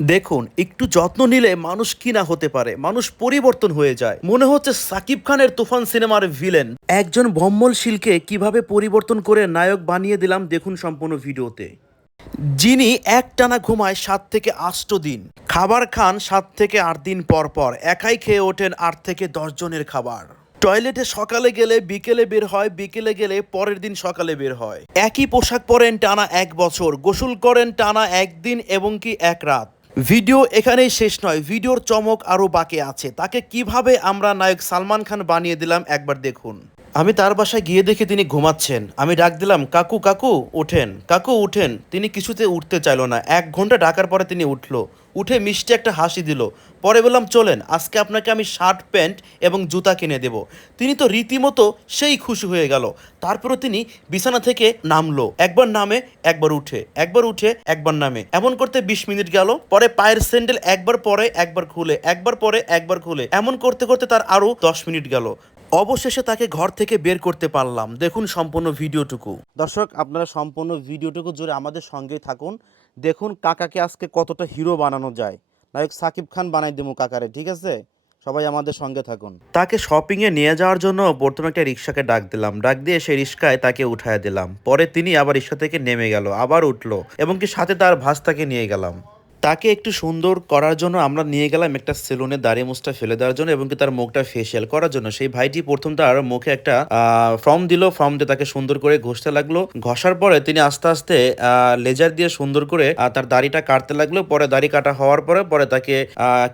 দেখুন, একটু যত্ন নিলে মানুষ কি না হতে পারে? মানুষ পরিবর্তন হয়ে যায়। মনে হচ্ছে সাকিব খানের তুফান সিনেমার ভিলেন। একজন বম্মলশীলকে কীভাবে পরিবর্তন করে নায়ক বানিয়ে দিলাম দেখুন সম্পূর্ণ ভিডিওতে। যিনি একটানা ঘুমায় সাত থেকে আষ্ট দিন। খাবার খান সাত থেকে আট দিন পর পর। একাই খেয়ে ওঠেন আট থেকে দশ জনের খাবার। টয়লেটে সকালে গেলে বিকেলে বের হয়, বিকেলে গেলে পরের দিন সকালে বের হয়। একই পোশাক পরেন টানা এক বছর, গোসল করেন টানা একদিন এবং কি এক রাত। ভিডিও এখানেই শেষ নয়, ভিডিওর চমক আরও বাকি আছে। তাকে কীভাবে আমরা নায়ক সালমান খান বানিয়ে দিলাম একবার দেখুন। আমি তার বাসায় গিয়ে দেখে তিনি ঘুমাচ্ছেন। আমি ডাক দিলাম, কাকু কাকু ওঠেন কাকু, উঠেন। তিনি কিছুতে উঠতে চাইলো না। এক ঘণ্টা ডাকার পরে তিনি উঠল। উঠে মিষ্টি একটা হাসি দিল। পরে বললাম, চলেন, আজকে আপনাকে আমি শার্ট, প্যান্ট এবং জুতা কিনে দেব। তিনি তো রীতিমতো সেই খুশি হয়ে গেল। তারপরে তিনি বিছানা থেকে নামলো। একবার নামে, একবার উঠে। একবার উঠে, একবার নামে। এমন করতে বিশ মিনিট গেল। পরে পায়ের স্যান্ডেল একবার পরে, একবার খুলে। একবার পরে, একবার খুলে। এমন করতে করতে তার আরও দশ মিনিট গেল। অবশেষে তাকে ঘর থেকে বের করতে পারলাম। দেখুন সম্পূর্ণ ভিডিওটুকু। দর্শক আপনারা সম্পূর্ণ ভিডিওটুকু জুড়ে আমাদের সঙ্গেই থাকুন। দেখুন কাকাকে আজকে কতটা হিরো বানানো যায়। নায়ক সাকিব খান বানাই দেবো কাকারে ঠিক আছে? সবাই আমাদের সঙ্গে থাকুন। তাকে শপিং এ নিয়ে যাওয়ার জন্য প্রথমে একটা রিক্সাকে ডাক দিলাম। ডাক দিয়ে সেই রিক্সায় তাকে উঠায় দিলাম। পরে তিনি আবার রিক্সা থেকে নেমে গেল আবার উঠল এবং কি সাথে তার ভাস্তাকে নিয়ে গেলাম। তাকে একটু সুন্দর করার জন্য আমরা নিয়ে গেলাম একটা সেলুনে দাড়ি মুছটা ফেলে দেওয়ার জন্য এবং কি তার মুখটা ফেসিয়াল করার জন্য। সেই ভাইটি প্রথম তার মুখে একটা ফর্ম দিল ফর্ম দিয়ে তাকে সুন্দর করে ঘষতে লাগল। ঘষার পরে তিনি আস্তে আস্তে লেজার দিয়ে সুন্দর করে তার দাড়িটা কাটতে লাগল। পরে দাড়ি কাটা হওয়ার পরে পরে তাকে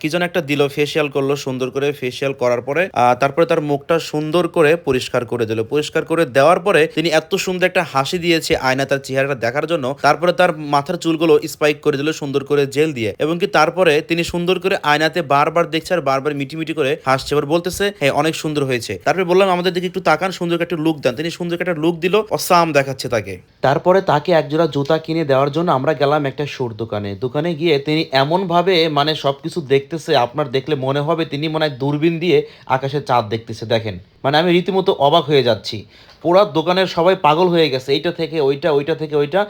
কি যেন একটা দিল ফেসিয়াল করল, সুন্দর করে ফেসিয়াল করার পরে তারপরে তার মুখটা সুন্দর করে পরিষ্কার করে দিল। পরিষ্কার করে দেওয়ার পরে তিনি এত সুন্দর একটা হাসি দিয়েছে আয়না তার চেহারাটা দেখার জন্য। তারপরে তার মাথার চুলগুলো স্পাইক করে দিল, সুন্দর করে জেল দিয়ে এবং কি তারপরে তিনি সুন্দর করে আয়নাতে বারবার দেখছে আর বারবার মিটি মিটি করে হাসছে। এবার বলতেছে হ্যাঁ অনেক সুন্দর হয়েছে। তারপরে বললাম, আমাদের দিকে একটু তাকান, সুন্দর একটা লুক দেন। তিনি সুন্দর একটা লুক দিল, অসাম দেখাচ্ছে তাকে। তারপরে তাকে একজোড়া জুতা কিনে দেওয়ার জন্য আমরা গেলাম একটা শুর দোকানে। দোকানে গিয়ে তিনি এমন ভাবে মানে সবকিছু দেখতেছে, আপনার দেখলে মনে হবে তিনি মনে হয় দূরবীন দিয়ে আকাশে চাঁদ দেখতেছে, দেখেন। মানে আমি রীতিমতো অবাক হয়ে যাচ্ছি। পুরা দোকানের সবাই পাগল হয়ে গেছে, এইটা থেকে ওইটা ওইটা থেকে ওইটা।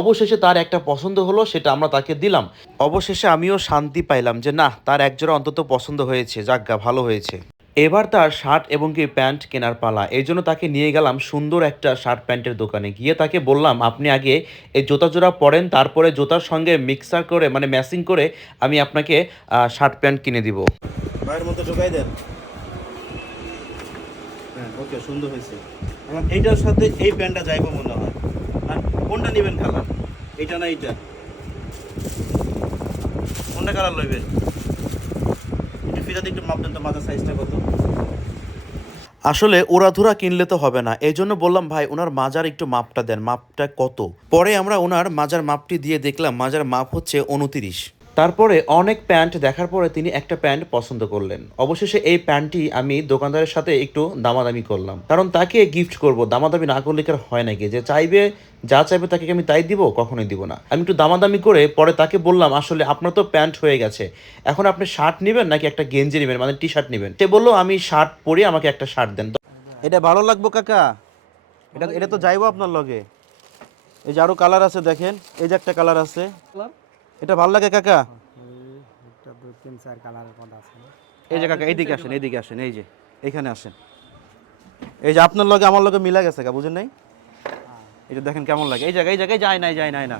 অবশেষে তার একটা পছন্দ হলো, সেটা আমরা তাকে দিলাম। অবশেষে আমিও শান্তি পাইলাম যে, না, তার একজোড়া অন্তত পছন্দ হয়েছে যাজ্ঞা ভালো হয়েছে। এবার তার শার্ট এবং কি প্যান্ট কেনার পালা। এই জন্য তাকে নিয়ে গেলাম সুন্দর একটা শার্ট প্যান্টের দোকানে। গিয়ে তাকে বললাম, আপনি আগে এই জোতা জোড়া পরেন, তারপরে জোতার সঙ্গে মিক্সার করে মানে ম্যাচিং করে আমি আপনাকে শার্ট প্যান্ট কিনে দিব। ভাইয়ের মধ্যে ঢুকাই দেন। হ্যাঁ ওকে, সুন্দর হয়েছে। এইটার সাথে এই প্যান্টটা যাইবো মনে হয়। আর কোনটা নেবেন কালার? এইটা না এইটা? কোনটা কালার লইবেন? একটু তো সাইজটা কত। আসলে ওরাধুরা কিনলে তো হবে না। এই জন্য বললাম, ভাই, ওনার মাজার একটু মাপটা দেন। মাপটা কত? পরে আমরা ওনার মাজার মাপটি দিয়ে দেখলাম, মাজার মাপ হচ্ছে উনতিরিশ তারপরে অনেক প্যান্ট দেখার পরে তিনি একটা প্যান্ট পছন্দ করলেন। অবশেষে এই প্যান্টটি আমি দোকানদারের সাথে একটু দামাদামি করলাম। কারণ তাকে গিফট করব, দামাদামি না করলে কি আর হয় নাকি? যে চাইবে, যা চাইবে তাকে আমি তাই দিব? কখনোই দিব না। আমি একটু দামাদামি করে পরে তাকে বললাম, আসলে আপনার তো প্যান্ট হয়ে গেছে। এখন আপনি শার্ট নেবেন নাকি একটা গেঞ্জি নেবেন মানে টি শার্ট নেবেন? সে বলল, আমি শার্ট পরে, আমাকে একটা শার্ট দেন। এটা ভালো লাগবো কাকা। এটা এটা তো যাইবো আপনার লগে। এই যে আরও কালার আছে দেখেন। এই যে একটা কালার আছে। এটা ভালো লাগে কাকা? একটা দুই তিন চার কালারের মধ্যে আছে। এই যে কাকা এইদিকে আসেন এইদিকে আসেন এই যে এইখানে আসেন। এই যে আপনার লগে আমার লগে মিলা গেছে কা বুঝেন নাই? এই যে দেখেন কেমন লাগে। এই জায়গায় এই জায়গায় যায় নাই যায় নাই না।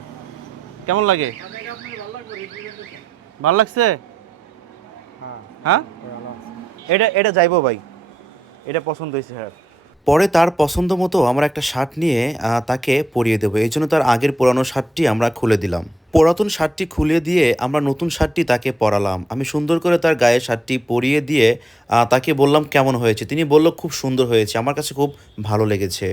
কেমন লাগে? ভালো লাগছে? হ্যাঁ। হ্যাঁ? এটা এটা যাইবো ভাই। এটা পছন্দ হয়েছে হ্যাঁ পরে তার পছন্দ মতো আমরা একটা শার্ট নিয়ে তাকে পরিয়ে দেবো। এই জন্য তার আগের পুরানো শার্টটি আমরা খুলে দিলাম। পুরাতন শার্টটি খুলে দিয়ে আমরা নতুন শার্টটি তাকে পরালাম। আমি সুন্দর করে তার গায়ে শার্টটি পরিয়ে দিয়ে তাকে বললাম কেমন হয়েছে। তিনি বলল খুব সুন্দর হয়েছে আমার কাছে খুব ভালো লেগেছে।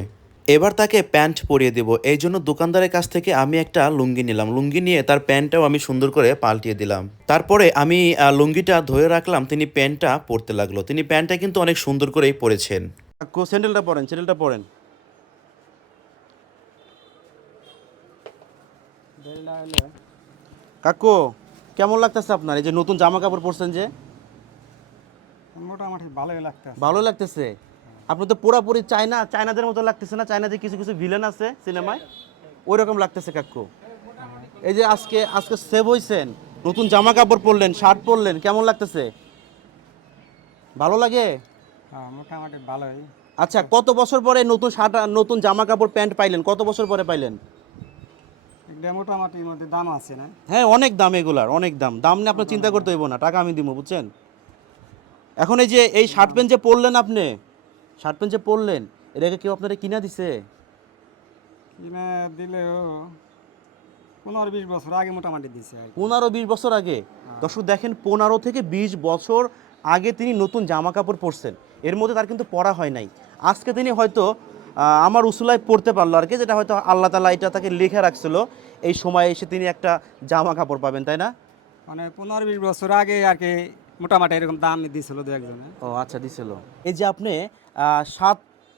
এবার তাকে প্যান্ট পরিয়ে দেব। এই জন্য দোকানদারের কাছ থেকে আমি একটা লুঙ্গি নিলাম। লুঙ্গি নিয়ে তার প্যান্টটাও আমি সুন্দর করে পাল্টিয়ে দিলাম। তারপরে আমি লুঙ্গিটা ধরে রাখলাম। তিনি প্যান্টটা পরতে লাগল। তিনি প্যান্টটা কিন্তু অনেক সুন্দর করেই পরেছেন। স্যান্ডেলটা পরেন স্যান্ডেলটা পরেন। হলে কাকু কেমন লাগতেছে আপনার? এই যে নতুন জামা কাপড় পরছেন যে? মোটামুটি ভালোই লাগতেছে। ভালো লাগতেছে? আপনি তো পুরাপুরি চায়না চায়নাদের মতো লাগতেছে না? চায়নাতে কিছু কিছু ভিলেন আছে সিনেমায় ওই রকম লাগতেছে কাকু। এই যে আজকে আজকে সেভ হইছেন নতুন জামা কাপড় পরলেন শার্ট পরলেন কেমন লাগতেছে? ভালো লাগে? হ্যাঁ মোটামুটি ভালোই। আচ্ছা কত বছর পরে নতুন শার্ট আর নতুন জামা কাপড় প্যান্ট পাইলেন? কত বছর পরে পাইলেন? মোটামুটি মধ্যে দাম আছে না? হ্যাঁ অনেক দাম এগুলার অনেক দাম। দাম নিয়ে আপনার চিন্তা করতে হইব না টাকা আমি দিব বুঝছেন? এখন এই যে এই শার্ট প্যান্ট যে পরলেন আপনি শার্ট প্যান্ট যে পরলেন এটাকে কেউ আপনারা কিনা দিছে? কিনে দিলেও পনেরো বিশ বছর আগে মোটামুটি দিছে পনেরো বিশ বছর আগে? দর্শক দেখেন পনেরো থেকে বিশ বছর আগে তিনি নতুন জামা কাপড় পরছেন। এর মধ্যে তার কিন্তু পড়া হয় নাই। আজকে তিনি হয়তো আমার উসুলায় পড়তে পারল আর কি যেটা হয়তো আল্লাহ তালা এটা তাকে লিখে রাখছিল। এই সময় এসে তিনি একটা জামা কাপড় পাবেন তাই না? মানে পনেরো বিশ বছর আগে আর কি মোটামুটি এরকম দাম দিছিল দু একজনে। ও আচ্ছা দিছিল। এই যে আপনি সাত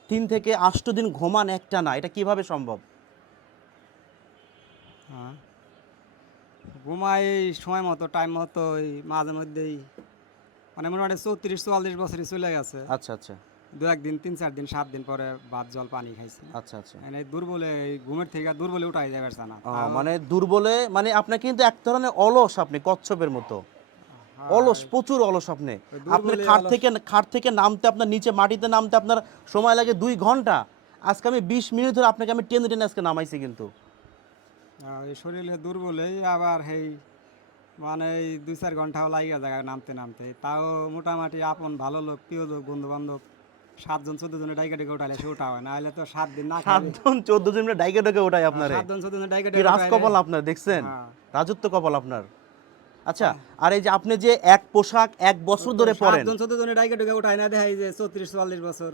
দিন থেকে আষ্ট দিন ঘুমান একটা না এটা কীভাবে সম্ভব? হ্যাঁ। ঘুমাই সময় মতো টাইম মতো ওই মাঝে মধ্যেই মানে মোটামুটি চৌত্রিশ চুয়াল্লিশ বছরই চলে গেছে। আচ্ছা আচ্ছা। দু একদিন তিন চার দিন সাত দিন পরে ভাত জল পানি খাইছি আচ্ছা আচ্ছা। মানে দুর্বলে এই ঘুমের থেকে দুর্বলে উঠাই যাবে না। মানে দুর্বলে মানে আপনি কিন্তু এক ধরনের অলস আপনি কচ্ছপের মতো। অলস প্রচুর অলস আপনি। দুর্বলে আপনার খাট থেকে খাট থেকে নামতে আপনার নিচে মাটিতে নামতে আপনার সময় লাগে দুই ঘণ্টা। আজকে আমি বিশ মিনিট ধরে আপনাকে আমি টেনে টেনে আজকে নামাইছি কিন্তু। এই শরীরে দুর্বলেই আবার সেই মানে দুই চার ঘন্টাও লাগিয়ে যায় নামতে নামতে। তাও মোটামুটি আপন ভালো লোক প্রিয় লোক বন্ধু বান্ধব সাতজন চোদ্দ জনের ডাইকা ডেকে উঠালে সে উঠা হয় না হলে তো সাত দিন না সাতজন চোদ্দ জন ডাইকে ডেকে ওঠাই আপনারে। সাতজন চোদ্দ জনের ডাইকা ডেকে রাজ কপাল আপনার দেখছেন? হ্যাঁ। রাজত্ব কপাল আপনার। আচ্ছা আর এই যে আপনি যে এক পোশাক এক বছর ধরে পরেন সাতজন চোদ্দ জনের ডাইকা ডেকে উঠায় না দেখাই যে চৌত্রিশ চুয়াল্লিশ বছর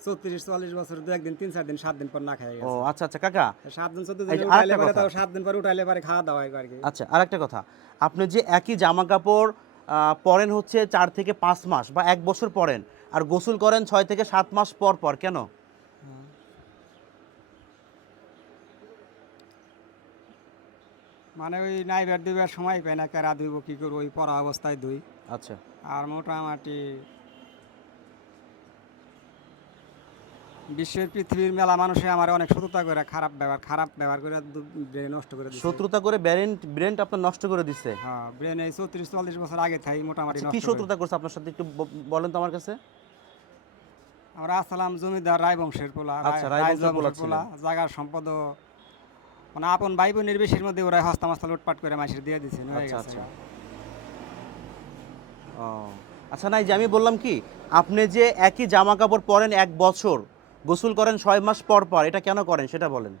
চৌত্রিশ চুয়াল্লিশ বছর দু একদিন তিন চার দিন সাত দিন পর না খাই ও আচ্ছা আচ্ছা কাকা। সাতজন চোদ্দ উঠাইলে পরে তাও সাত দিন পর উঠাইলে পরে খাওয়া দাওয়া হয় আর কি। আচ্ছা আর একটা কথা। আপনি যে একই জামা কাপড় আহ, পরেন হচ্ছে চার থেকে পাঁচ মাস বা এক বছর পরেন আর গোসল করেন ছয় থেকে সাত মাস পর পর কেন? মানে ওই নাইবার দুইবার সময় পাই না কেরা ধুইব কি করব ওই পড়া অবস্থায় ধুই। আচ্ছা। আর মোটামুটি বিশ্বের পৃথিবীর মেলা মানুষে আমার অনেক শত্রুতা করে খারাপ ব্যবহার খারাপ ব্যবহার করে ব্রেন নষ্ট করে শত্রুতা করে ব্রেন ব্রেনটা আপনার নষ্ট করে দিচ্ছে হ্যাঁ ব্রেন এই চৌত্রিশ চল্লিশ বছর আগে থাই মোটামুটি আচ্ছা, কি শত্রুতা করছে আপনার সাথে একটু বলেন তো আমার কাছে। আমরা আসলাম জমিদার পোলা রায়- আচ্ছা, রায়বংশের পোলা পোলা জাগার সম্পদ মানে আপন ভাই বেশির মধ্যে ওরা হস্তমাস্তা লুটপাট করে মাসের দিয়ে আচ্ছা, আচ্ছা। আচ্ছা নাই যে আমি বললাম কি আপনি যে একই জামা কাপড় পরেন এক বছর গোসল করেন ছয় মাস পর পর এটা কেন করেন সেটা বলেন।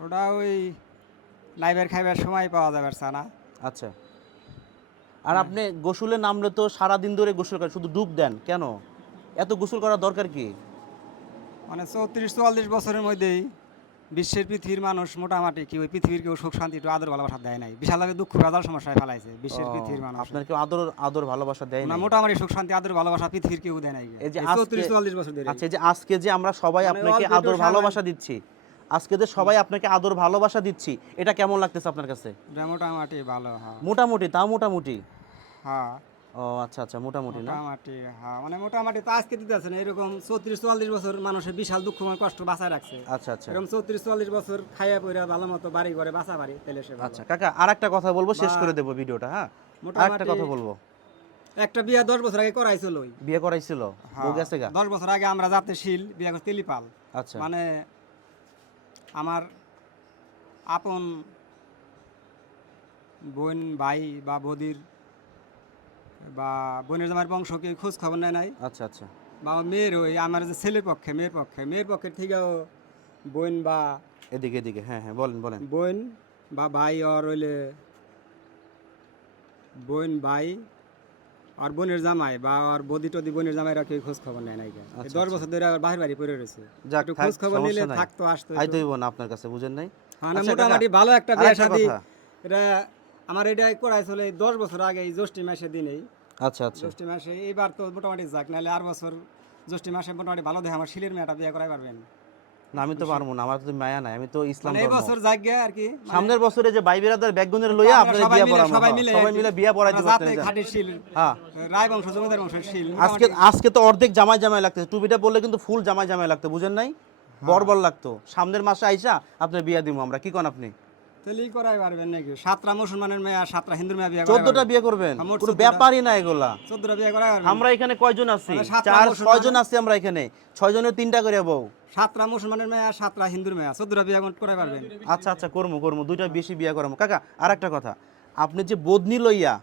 ওটা ওই লাইভের খাইবার সময় পাওয়া যাবে না? আচ্ছা। আর আপনি গোসলে নামলে তো সারা দিন ধরে গোসল করেন শুধু ডুব দেন কেন? এত গোসল করার দরকার কি? মানে চৌত্রিশ চুয়াল্লিশ বছরের মধ্যেই বিশ্বের পৃথিবীর মানুষ মোটামুটি কি ওই পৃথিবীর কেউ সুখ শান্তি একটু আদর ভালোবাসা দেয় নাই। বিশালভাবে দুঃখ বেজাল সমস্যায় ফেলাইছে বিশ্বের পৃথিবীর মানুষ। আপনার কেউ আদর আদর ভালোবাসা দেয় না মোটামুটি সুখ শান্তি আদর ভালোবাসা পৃথিবীর কেউ দেয় নাই। এই যে এই আজকে- চৌত্রিশ চুয়াল্লিশ বছর ধরে। আচ্ছা যে আজকে যে আমরা সবাই মানে আপনাকে আদর ভালোবাসা দিচ্ছি আজকে যে সবাই আপনাকে আদর ভালোবাসা দিচ্ছি এটা কেমন লাগতেছে আপনার কাছে? মোটামুটি ভালো হ্যাঁ। মোটামুটি তাও মোটামুটি? হ্যাঁ। ও আচ্ছা আচ্ছা মোটামুটি না? মোটামুটি হ্যাঁ মানে মোটামুটি তো আজকে দিতে আছে না এরকম চৌত্রিশ চুয়াল্লিশ বছর মানুষের বিশাল দুঃখময় কষ্ট বাঁচায় রাখছে। আচ্ছা আচ্ছা। এরকম চৌত্রিশ চুয়াল্লিশ বছর খাইয়া পইরা ভালো মতো বাড়ি ঘরে বাঁচা বাড়ি তাহলে সে আচ্ছা কাকা আর একটা কথা বলব শেষ করে দেবো ভিডিওটা হ্যাঁ? আর একটা মোটামুটি- কথা বলব। একটা বিয়া দশ বছর আগে করাইছিল বিয়ে করাইছিল? বউ গেছে গা? দশ বছর আগে আমরা যাতে শিল বিয়া করতে তেলিপাল। আচ্ছা। মানে আমার আপন বোন ভাই বা বদির বা বোনের জামার বংশকে খোঁজ খবর নেয় নাই। আচ্ছা আচ্ছা। বা মেয়ের ওই আমার যে ছেলের পক্ষে মেয়ের পক্ষে মেয়ের পক্ষের থেকেও বোন বা এদিকে এদিকে হ্যাঁ হ্যাঁ বলেন বলেন। বোন বা ভাই আর হইলে বোন ভাই আর বোনের জামাই বা আর বদি টদি বোনের জামাইরা কেউ খোঁজ খবর নেয় নাই আচ্ছা, দশ বছর ধরে আবার বাহির বাড়ি পড়ে রয়েছে। একটু খোঁজ খবর নিলে থাকতো আসতো। আই। তৈব না আপনার কাছে বুঝেন নাই? হ্যাঁ না আচ্ছা, মোটামুটি ভালো একটা বিয়ে শাদি। এটা আমার এটা করাইছিল এই দশ বছর আগে এই জ্যৈষ্ঠী মাসের দিনেই। আচ্ছা আচ্ছা। জ্যৈষ্ঠী মাসে এইবার তো মোটামুটি যাক নাহলে আর বছর জ্যৈষ্ঠী মাসে মোটামুটি ভালো দেখে আমার শিলের মেয়েটা বিয়ে করাই পারবেন। না আমি তো পারব না আমার তো মায়া নাই আমি তো ইসলাম মানে এই বছর আর কি মানে সামনের বছরে যে ভাই বিরাদার লইয়া বিয়ে পড়াবো সবাই হ্যাঁ, মিলে সবাই মিলে বিয়া পড়াই শিল হ্যাঁ। রায় বংশ জমিদার বংশের শিল আজকে আজকে তো অর্ধেক জামাই জামাই লাগতেছে। টুপিটা বললে কিন্তু ফুল জামাই জামাই লাগতে বুঝেন নাই? বরবর লাগতো। সামনের মাসে আইসা আপনার বিয়া দিব আমরা কি কন আপনি? করাই পারবেন নাকি? সাতটা মুসলমানের মেয়ে আর সাতটা হিন্দুর মেয়ে বিয়ে চোদ্দটা বিয়ে করবেন? কোনো ব্যাপারই না এগুলা। চোদ্দটা বিয়ে করাই আমরা এখানে কয়জন আছি? মানে চার ছয়জন আছি আমরা এখানে। ছয়জনের তিনটা করে বউ। সাতটা মুসলমানের মেয়ে আর সাতটা হিন্দুর মেয়ে। চোদ্দটা বিয়ে করাই পারবেন। আচ্ছা আচ্ছা করব করব দুইটা বেশি বিয়ে করাবো কাকা আর একটা কথা। আপনি যে বদনি লইয়া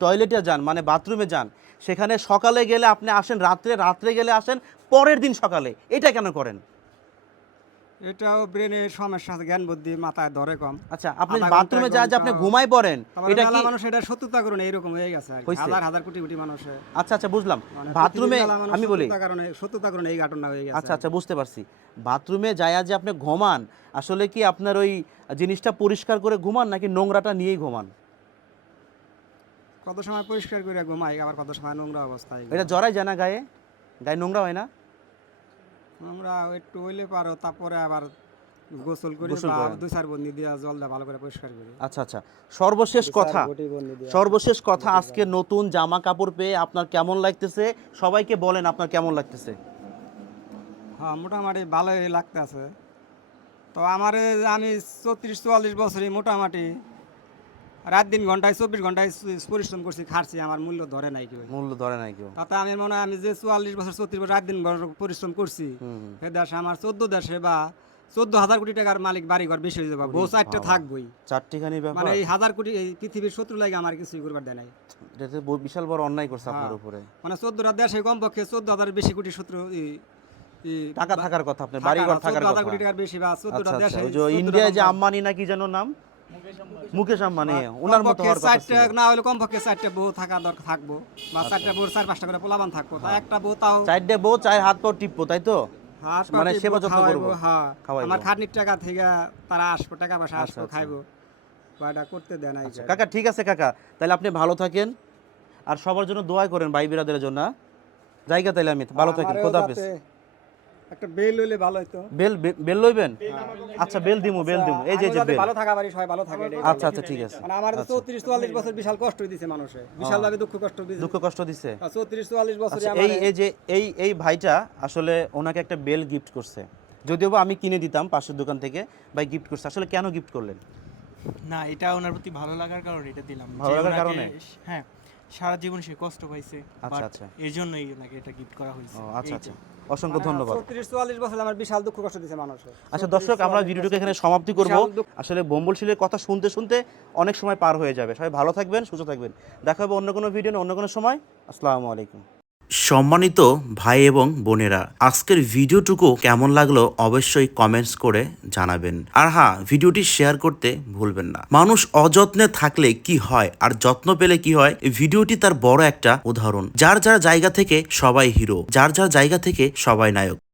টয়লেটে যান মানে বাথরুমে যান সেখানে সকালে গেলে আপনি আসেন রাত্রে রাত্রে গেলে আসেন পরের দিন সকালে। এটা কেন করেন? এটাও ব্রেনের সমস্যা আছে জ্ঞান বুদ্ধি মাথায় ধরে কম। আচ্ছা আপনি বাথরুমে ঘণ্টা, যা আপনি। ঘুমাই পড়েন এটা কি মানুষ এটা সত্যতা করুন এইরকম হয়ে গেছে আর হাজার হাজার কোটি কোটি মানুষে। আচ্ছা আচ্ছা বুঝলাম। মানে বাথরুমে মানুষ আমি বলি কারণে সত্যতা কারণে এই ঘটনা হয়ে গেছে আচ্ছা আচ্ছা বুঝতে পারছি। বাথরুমে যায়া যে আপনি ঘুমান আসলে কি আপনার ওই জিনিসটা পরিষ্কার করে ঘুমান নাকি নোংরাটা নিয়েই ঘুমান? কত সময় পরিষ্কার করে ঘুমাই আবার কত সময় নোংরা অবস্থায় এটা জরাই যায় না গায়ে? গায়ে নোংরা হয় না? নোংরা একটু হইলে পারো তারপরে আবার গোসল করি বা দুই চার বন্দি দিয়া জল দিয়ে ভালো করে পরিষ্কার করি আচ্ছা আচ্ছা। সর্বশেষ কথা। সর্বশেষ কথা আজকে নতুন জামা কাপড় পেয়ে আপনার কেমন লাগতেছে? সবাইকে বলেন আপনার কেমন লাগতেছে? হ্যাঁ মোটামুটি ভালোই লাগতেছে। তো আমার আমি চৌত্রিশ চুয়াল্লিশ বছরই মোটামুটি রাত দিন ঘন্টায় চব্বিশ ঘন্টায় পরিশ্রম করছি খাচ্ছি আমার মূল্য ধরে নাই কেউ। মূল্য ধরে নাই কেউ। তাতে আমি মনে হয় আমি যে চুয়াল্লিশ বছর চৌত্রিশ বছর রাত দিন পরিশ্রম করছি। সে দেশে আমার চোদ্দ দেশে বা চোদ্দ হাজার কোটি টাকার মালিক বাড়ি ঘর বেশি হয়ে যাবে বউ চারটে থাকবই। চারটিখানি ব্যাপার। মানে এই হাজার কোটি এই পৃথিবীর শত্রু লাগে আমার কিছুই করবার দেয় নাই। বিশাল বড় অন্যায় করছে আপনার হ্যাঁ। উপরে। মানে চোদ্দটা দেশে কমপক্ষে চোদ্দ হাজার বেশি কোটি শত্রু টাকা থাকার কথা আপনার বাড়িঘর থাকার কথা। কোটি টাকার বেশি বা চোদ্দটা আচ্ছা দেশে আচ্ছা 14টা ইন্ডিয়ায় যে আম্বানি না কি যেন নাম? মুকেশ আম্বানি ওনার মতো হওয়ার কথা ছিল। না হলে কমপক্ষে চারটে বউ থাকা দরকার থাকব। বা চারটে বউ চার পাঁচটা করে পোলাবান থাকব। তা একটা বউ তাও চারটে বউ চার হাত পাও টিপবো তাই তো? মানে সেবা যত্ন করব। হ্যাঁ। আমার খাটনির টাকা থেকে তারা আসব টাকা পয়সা আচ্ছা, আসব আচ্ছা। খাইবো। বা এটা করতে দেয় কাকা ঠিক আছে কাকা। তাহলে আপনি ভালো থাকেন। আর সবার জন্য দোয়া করেন ভাই বিরাদের জন্য হ্যাঁ? জায়গা তাইলে আমি ভালো থাকেন। খোদা হাফেজ। একটা বেল হইলে ভালো হতো বেল বেল লইবেন? আচ্ছা বেল দিমু বেল দিমু। এই যে এই যে বেল। ভালো থাকা পারি সবাই ভালো থাকে আচ্ছা আচ্ছা ঠিক আছে। মানে আমার তো চৌত্রিশ চুয়াল্লিশ বছর বিশাল কষ্ট দিছে মানুষে। বিশাল ভাবে দুঃখ কষ্ট দিছে। দুঃখ কষ্ট দিছে? চৌত্রিশ চুয়াল্লিশ বছর আচ্ছা এই এই যে এই এই ভাইটা আসলে ওনাকে একটা বেল গিফট করছে। যদিও বা আমি কিনে দিতাম পাশের দোকান থেকে ভাই গিফট করছে। আসলে কেন গিফট করলেন? না এটা ওনার প্রতি ভালো লাগার কারণে এটা দিলাম। ভালো লাগার কারণে? হ্যাঁ সারা জীবন সে কষ্ট পাইছে আচ্ছা, আচ্ছা। এর জন্যই ওনাকে এটা গিফট করা হয়েছে। ও আচ্ছা আচ্ছা। অসংখ্য ধন্যবাদ। চৌত্রিশ চুয়াল্লিশ বছর আমার বিশাল দুঃখ কষ্ট দিয়েছে মানুষে আচ্ছা দর্শক আমরা ভিডিওটাকে এখানে সমাপ্তি করব। আসলে আসলে বম্বলশীলের কথা শুনতে শুনতে অনেক সময় পার হয়ে যাবে। সবাই ভালো থাকবেন সুস্থ থাকবেন। দেখা হবে অন্য কোনো ভিডিও অন্য কোনো সময়। আসসালামু আলাইকুম। সম্মানিত ভাই এবং বোনেরা, আজকের ভিডিওটুকু কেমন লাগল অবশ্যই কমেন্টস করে জানাবেন। আর হ্যাঁ ভিডিওটি শেয়ার করতে ভুলবেন না। মানুষ অযত্নে থাকলে কি হয় আর যত্ন পেলে কি হয় ভিডিওটি তার বড় একটা উদাহরণ। যার যার জায়গা থেকে সবাই হিরো যার যার জায়গা থেকে সবাই নায়ক।